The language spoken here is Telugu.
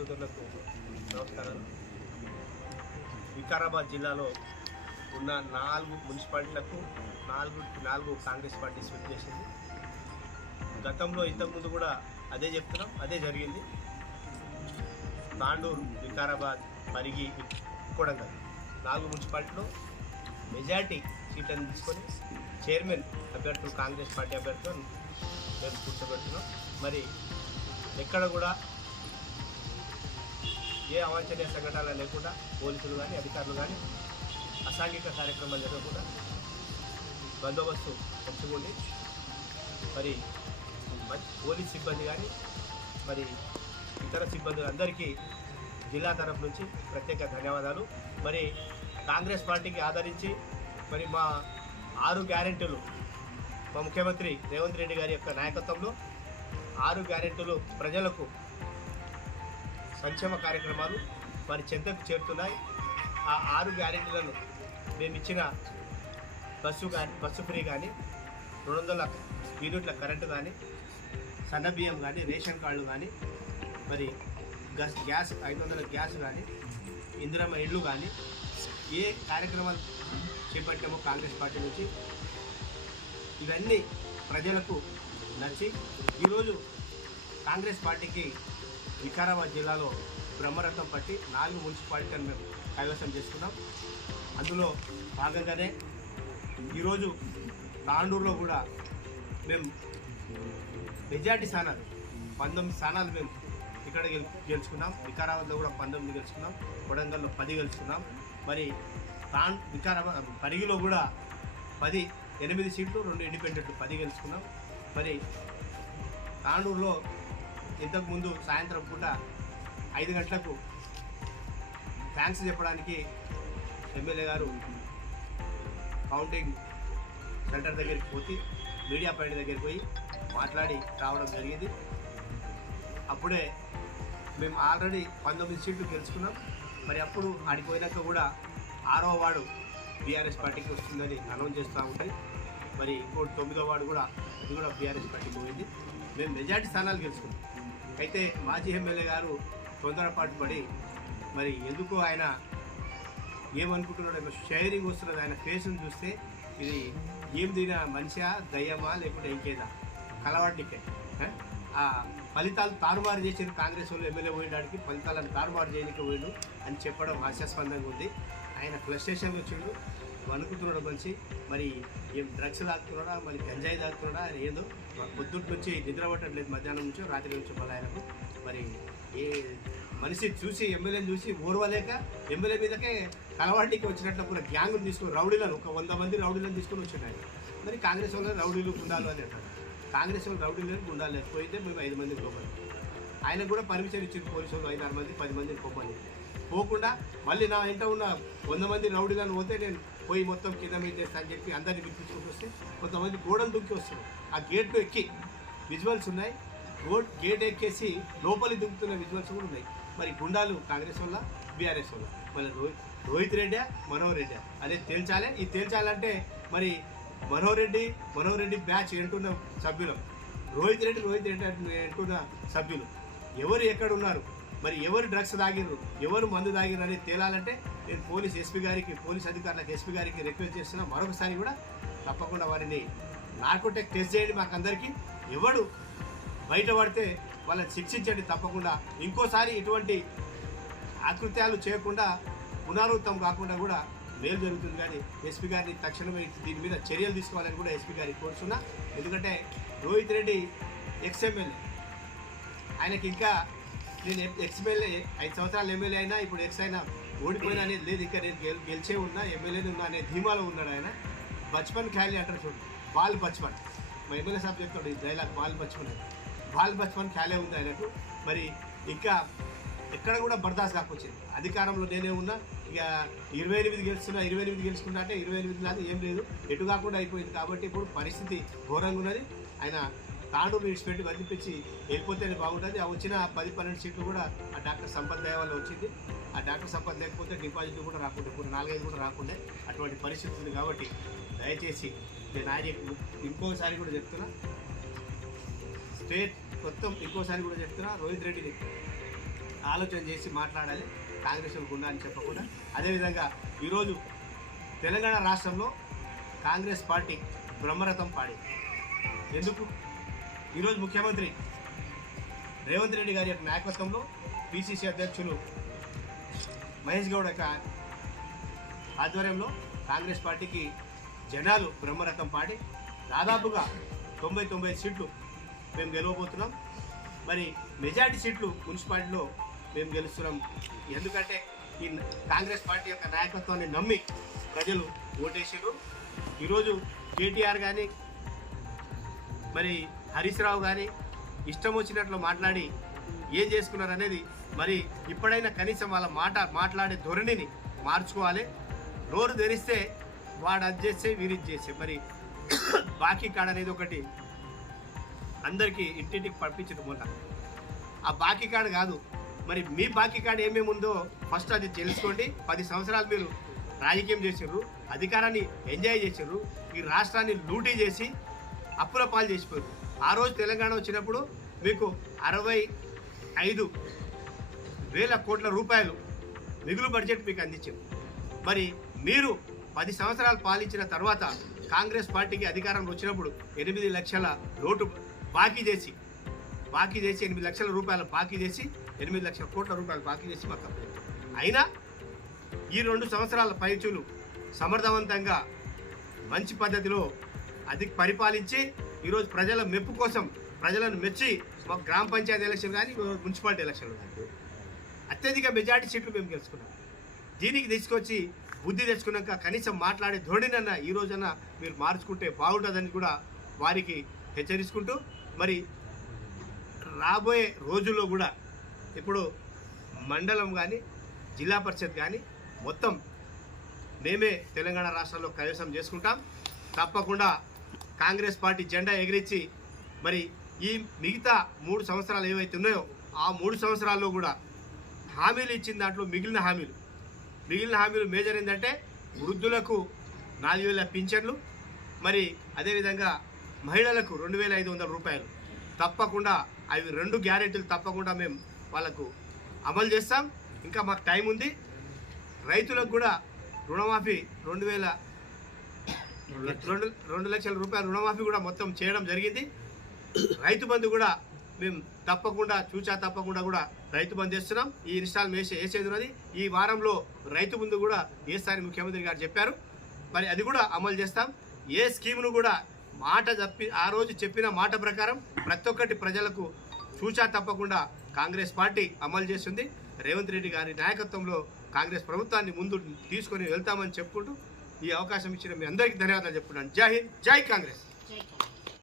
సోదరులకు నమస్కారాలు. వికారాబాద్ జిల్లాలో ఉన్న 4 మున్సిపాలిటీలకు 4 కాంగ్రెస్ పార్టీ స్విచ్ చేసింది. గతంలో ఇంతకుముందు కూడా అదే చెప్తున్నాం, అదే జరిగింది. తాండూరు, వికారాబాద్, పరిగి, కొడంగల్ 4 మున్సిపాలిటీలో మెజార్టీ సీట్లను తీసుకొని చైర్మన్ అభ్యర్థులు కాంగ్రెస్ పార్టీ అభ్యర్థులను మేము కూర్చోబెడుతున్నాం. మరి ఎక్కడ కూడా ఏ అవాంఛనీయ సంఘటనలు లేకుండా పోలీసులు కానీ అధికారులు కానీ అసాంఘిక కార్యక్రమాలు జరగకుండా బందోబస్తు పెంచుకోండి. మరి పోలీస్ సిబ్బంది కానీ మరి ఇతర సిబ్బందులందరికీ జిల్లా తరఫు నుంచి ప్రత్యేక ధన్యవాదాలు. మరి కాంగ్రెస్ పార్టీకి ఆదరించి మరి మా 6 గ్యారెంటీలు మా ముఖ్యమంత్రి రేవంత్ రెడ్డి గారి యొక్క నాయకత్వంలో 6 గ్యారెంటీలు ప్రజలకు సంక్షేమ కార్యక్రమాలు వారి చెంతకు చేరుతున్నాయి. ఆ 6 గ్యారెంటీలను మేము ఇచ్చిన బస్సు ఫ్రీ కానీ, 200 యూనిట్ల కరెంటు కానీ, సన్నబియ్యం కానీ, రేషన్ కార్డులు కానీ, మరి గ్యాస్ 500 గ్యాస్ కానీ, ఇందిరమ్మ ఇళ్ళు కానీ, ఏ కార్యక్రమాలు చేపట్టామో కాంగ్రెస్ పార్టీ నుంచి ఇవన్నీ ప్రజలకు నచ్చి ఈరోజు కాంగ్రెస్ పార్టీకి వికారాబాద్ జిల్లాలో బ్రహ్మరథం పట్టి 4 మున్సిపాలిటీలను మేము కైవసం చేసుకున్నాం. అందులో భాగంగానే ఈరోజు తాండూరులో కూడా మేము మెజార్టీ స్థానాలు 19 స్థానాలు మేము ఇక్కడ గెలుచుకున్నాం. వికారాబాద్లో కూడా 19 గెలుచుకున్నాం, కొడంగల్లో 10 గెలుచుకున్నాం. మరి వికారాబాద్ పరిగిలో కూడా 8 సీట్లు, 2 ఇండిపెండెంట్లు 10 గెలుచుకున్నాం. మరి తాండూరులో ఇంతకుముందు సాయంత్రం పూట 5 గంటలకు థ్యాంక్స్ చెప్పడానికి ఎమ్మెల్యే గారు కౌంటింగ్ సెంటర్ దగ్గరికి పోతే మీడియా పాయింట్ దగ్గరికి పోయి మాట్లాడి రావడం జరిగింది. అప్పుడే మేము ఆల్రెడీ 19 సీట్లు గెలుచుకున్నాం. మరి అప్పుడు ఆడికి పోయినాక కూడా 6వ వార్డు బీఆర్ఎస్ పార్టీకి వస్తుందని అనౌన్స్ చేస్తూ ఉంటాయి. మరి ఇంకోటి 9వ వార్డు కూడా అది కూడా బీఆర్ఎస్ పార్టీకి పోయింది. మేము మెజార్టీ స్థానాలు గెలుచుకున్నాం. అయితే మాజీ ఎమ్మెల్యే గారు తొందరపాటు పడి మరి ఎందుకో ఆయన ఏమనుకుంటున్నాడో షేరింగ్ వస్తున్నది. ఆయన ఫేస్ని చూస్తే ఇది ఏం దీని మనిషా, దయ్యమా, లేకుంటే ఇంకేదా కలవాటికే ఆ ఫలితాలు తారుమారు చేసిన కాంగ్రెస్ వాళ్ళు ఎమ్మెల్యే పోయడానికి ఫలితాలను తారుమారు చేయడానికి పోయిండు అని చెప్పడం హాస్యాస్పదంగా ఉంది. ఆయన ఫ్రస్ట్రేషన్ వచ్చిండు, వణుకుతున్నాడు మనిషి. మరి ఏం డ్రగ్స్ తాగుతున్నాడా, మరి గంజాయి తాగుతున్నాడా, ఆయన ఏదో పొద్దుటి నుంచి నిద్ర పట్టట్లేదు, మధ్యాహ్నం నుంచో రాత్రి నుంచో మళ్ళీ ఆయనకు. మరి ఏ మనిషి చూసి ఎమ్మెల్యేని చూసి ఓర్వలేక ఎమ్మెల్యే మీదకే కలవాడికి వచ్చినట్లు గ్యాంగ్ను తీసుకొని రౌడీలను 100 మంది రౌడీలను తీసుకొని వచ్చిండు ఆయన. మరి కాంగ్రెస్ వాళ్ళు రౌడీలు గుండాలు అని అంటారు. కాంగ్రెస్ వాళ్ళు రౌడీలు గుండాలు లేకపోతే మేము 5 మందిని పోమని ఆయనకు కూడా పర్మిషన్ ఇచ్చింది పోలీసు వాళ్ళు. 5-6 మంది 10 మందిని పోమని పోకుండా మళ్ళీ నా ఇంట ఉన్న 100 మంది రౌడీలను పోతే నేను పోయి మొత్తం కింద మీద చేస్తా అని చెప్పి అందరినీ పిలిపించుకుంటూ వస్తే కొంతమంది గోడలు దుంకి వస్తున్నారు. ఆ గేట్లు ఎక్కి విజువల్స్ ఉన్నాయి. గేట్ ఎక్కేసి లోపలికి దుంకుతున్న విజువల్స్ కూడా ఉన్నాయి. మరి గుండాలు కాంగ్రెస్ వల్ల, బీఆర్ఎస్ వల్ల, మళ్ళీ రోహిత్ రెడ్డి, మనోహర్ రెడ్డి అనేది తేల్చాలి. ఇది తేల్చాలంటే మరి మనోహర్ రెడ్డి బ్యాచ్ ఎంటున్న సభ్యులు, రోహిత్ రెడ్డి ఎంటున్న సభ్యులు ఎవరు ఎక్కడ ఉన్నారు, మరి ఎవరు డ్రగ్స్ తాగిర్రు, ఎవరు మందు తాగిర్రు అనేది తేలాలంటే నేను పోలీస్ అధికారులకు ఎస్పీ గారికి రిక్వెస్ట్ చేస్తున్నా. మరొకసారి కూడా తప్పకుండా వారిని నార్కోటిక్ టెస్ట్ చేయండి. మాకందరికీ ఎవడు బయటపడితే వాళ్ళని శిక్షించండి తప్పకుండా. ఇంకోసారి ఇటువంటి ఆకృత్యాలు చేయకుండా పునరావృతం కాకుండా కూడా మేలు జరుగుతుంది. కానీ ఎస్పీ గారిని తక్షణమే దీని మీద చర్యలు తీసుకోవాలని కూడా ఎస్పీ గారికి కోరుతున్నా. ఎందుకంటే రోహిత్ రెడ్డి ఎక్స్ఎమ్మెల్యే, ఆయనకి ఇంకా నేను ఎక్స్ఎమ్మెల్యే 5 సంవత్సరాలు ఎమ్మెల్యే అయినా ఇప్పుడు ఎక్స్ అయినా ఓడిపోయినా అనేది లేదు. ఇంకా నేను గెలిచే ఉన్నా, ఎమ్మెల్యేని ఉన్నా అనే ధీమాలో ఉన్నాడు ఆయన. బచ్పన్ ఖాళీ అంటారు చూడు, బాల్ బచ్పన్. మా ఎమ్మెల్యే సాబ్ చెప్తాడు ఈ డైలాగ్, బాల్ బచ్పన్ ఖాళీ ఉంది ఆయనకు. మరి ఇంకా ఎక్కడ కూడా బర్దాస్త్ కాకొచ్చింది. అధికారంలో నేనే ఉన్నా, ఇక 28 గెలుచుకున్నా అంటే 28 లాగా ఏం లేదు, ఎటు కాకుండా అయిపోయింది. కాబట్టి ఇప్పుడు పరిస్థితి ఘోరంగా ఉన్నది. ఆయన తాండూరు విడిచిపెట్టి వదిలిపించి వెళ్ళిపోతేనే బాగుంటుంది. ఆ వచ్చిన 10-12 సీట్లు కూడా ఆ డాక్టర్ సంపత్ దయ వల్ల వచ్చింది. ఆ డాక్టర్ సంపత్ లేకపోతే డిపాజిట్లు కూడా రాకుండా, ఇప్పుడు 4-5 కూడా రాకుండా అటువంటి పరిస్థితి ఉంది. కాబట్టి దయచేసి నేను ఆయన ఇంకోసారి కూడా చెప్తున్నా, స్టేట్ మొత్తం ఇంకోసారి కూడా చెప్తున్నా, రోహిత్ రెడ్డిని ఆలోచన చేసి మాట్లాడాలి, కాంగ్రెస్ గుండా అని చెప్పకుండా. అదేవిధంగా ఈరోజు తెలంగాణ రాష్ట్రంలో కాంగ్రెస్ పార్టీ బ్రహ్మరథం పాడింది. ఎందుకు? ఈరోజు ముఖ్యమంత్రి రేవంత్ రెడ్డి గారి యొక్క నాయకత్వంలో పిసిసి అధ్యక్షులు మహేష్ గౌడ్ యొక్క ఆధ్వర్యంలో కాంగ్రెస్ పార్టీకి జనాలు బ్రహ్మరథం పాడి దాదాపుగా 90 సీట్లు మేము గెలవబోతున్నాం. మరి మెజారిటీ సీట్లు మున్సిపాలిటీలో మేము గెలుస్తున్నాం. ఎందుకంటే ఈ కాంగ్రెస్ పార్టీ యొక్క నాయకత్వాన్ని నమ్మి ప్రజలు ఓటేసారు. ఈరోజు కేటీఆర్ కానీ మరి హరీష్ రావు కానీ ఇష్టం వచ్చినట్లు మాట్లాడి ఏం చేసుకున్నారు అనేది మరి ఇప్పుడైనా కనీసం వాళ్ళ మాట్లాడే ధోరణిని మార్చుకోవాలి. నోరు తెరిస్తే వాడు అది చేస్తే వీరిది చేస్తే మరి బాకీ కార్డ్ అనేది ఒకటి అందరికీ ఇంటింటికి పంపించడం మొన్న ఆ బాకీ కార్డు కాదు. మరి మీ బాకీ కార్డు ఏమేమి ఉందో ఫస్ట్ అది తెలుసుకోండి. 10 సంవత్సరాలు మీరు రాజకీయం చేసారు, అధికారాన్ని ఎంజాయ్ చేసారు, ఈ రాష్ట్రాన్ని లూటీ చేసి అప్పుల పాలు చేసిపోయారు. ఆ రోజు తెలంగాణ వచ్చినప్పుడు మీకు 65,000 కోట్ల రూపాయలు మిగులు బడ్జెట్ మీకు అందించారు. మరి మీరు 10 సంవత్సరాలు పాలించిన తర్వాత కాంగ్రెస్ పార్టీకి అధికారంలో వచ్చినప్పుడు 8 లక్షల లోటు బాకీ చేసి 8 లక్షల రూపాయలు బాకీ చేసి 8 లక్షల కోట్ల రూపాయలు బాకీ చేసి మాకు అప్పచెప్పారు. అయినా ఈ 2 సంవత్సరాల పైచులు సమర్థవంతంగా మంచి పద్ధతిలో పరిపాలించి ఈరోజు ప్రజల మెప్పు కోసం ప్రజలను మెచ్చి మాకు గ్రామ పంచాయతీ ఎలక్షన్ కానీ మున్సిపాలిటీ ఎలక్షన్లు కానీ అత్యధిక మెజార్టీ సీట్లు మేము గెలుచుకున్నాం. దీనికి తీసుకొచ్చి బుద్ధి తెచ్చుకున్నాక కనీసం మాట్లాడే ధోరణినన్నా ఈ రోజన్నా మీరు మార్చుకుంటే బాగుంటుందని కూడా వారికి హెచ్చరించుకుంటూ మరి రాబోయే రోజుల్లో కూడా ఇప్పుడు మండలం కానీ జిల్లా పరిషత్ కానీ మొత్తం మేమే తెలంగాణ రాష్ట్రంలో కైవసం చేసుకుంటాం. తప్పకుండా కాంగ్రెస్ పార్టీ జెండా ఎగిరించి మరి ఈ మిగతా 3 సంవత్సరాలు ఏవైతే ఉన్నాయో ఆ 3 సంవత్సరాల్లో కూడా హామీలు ఇచ్చిన దాంట్లో మిగిలిన హామీలు మేజర్ ఏంటంటే వృద్ధులకు 4,000 పింఛన్లు, మరి అదేవిధంగా మహిళలకు 2,500 రూపాయలు తప్పకుండా అవి 2 గ్యారెంటీలు తప్పకుండా మేము వాళ్ళకు అమలు చేస్తాం. ఇంకా మాకు టైం ఉంది. రైతులకు కూడా రుణమాఫీ 2 లక్షల రూపాయల రుణమాఫీ కూడా మొత్తం చేయడం జరిగింది. రైతు బంధు కూడా మేము తప్పకుండా కూడా రైతు బంధు చేస్తున్నాం. ఈ ఇన్స్టాల్ వేసేది ఉన్నది. ఈ వారంలో రైతు బంధు కూడా వేస్తారని ముఖ్యమంత్రి గారు చెప్పారు. మరి అది కూడా అమలు చేస్తాం. ఏ స్కీమ్ను కూడా ఆ రోజు చెప్పిన మాట ప్రకారం ప్రతి ఒక్కటి ప్రజలకు తప్పకుండా కాంగ్రెస్ పార్టీ అమలు చేస్తుంది. రేవంత్ రెడ్డి గారి నాయకత్వంలో కాంగ్రెస్ ప్రభుత్వాన్ని ముందు తీసుకొని వెళ్తామని చెప్పుకుంటూ ఈ అవకాశం ఇచ్చిన మీ అందరికీ ధన్యవాదాలు చెప్పుకుంటాను. జై హింద్, జై కాంగ్రెస్.